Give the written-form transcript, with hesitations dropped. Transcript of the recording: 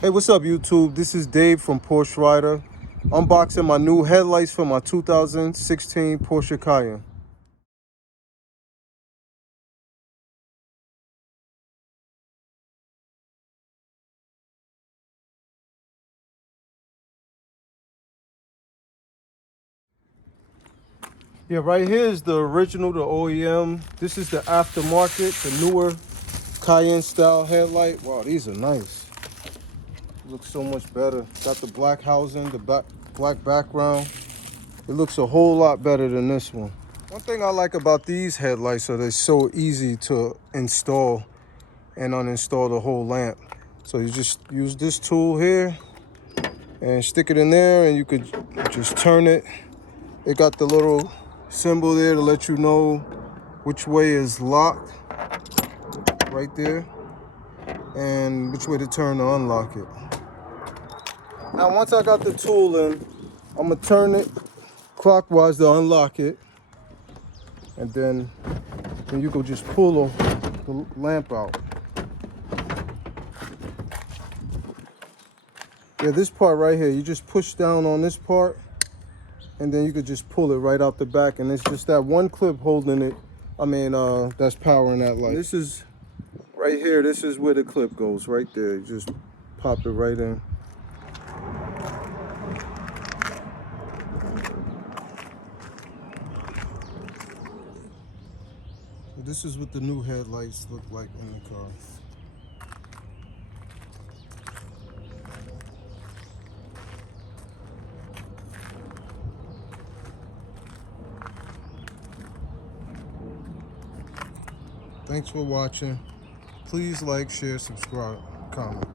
Hey, what's up, YouTube? This is Dave from Porsche Ryda, unboxing my new headlights for my 2016 Porsche Cayenne. Yeah, right here is the original, the OEM. This is the aftermarket, the newer Cayenne style headlight. Wow, these are nice. Looks so much better. Got the black housing, the black background. It looks a whole lot better than this one. One thing I like about these headlights are they're so easy to install and uninstall the whole lamp. So you just use this tool here and stick it in there, and you could just turn it. It got the little symbol there to let you know which way is locked right there and which way to turn to unlock it. Now once I got the tool in, I'm gonna turn it clockwise to unlock it, and then you can just pull the lamp out. Yeah, this part right here, you just push down on this part, and then you could just pull it right out the back, and it's just that one clip holding it. That's powering that light. This is right here, this is where the clip goes, right there. You just pop it right in. This is what the new headlights look like in the car. Thanks for watching. Please like, share, subscribe, comment.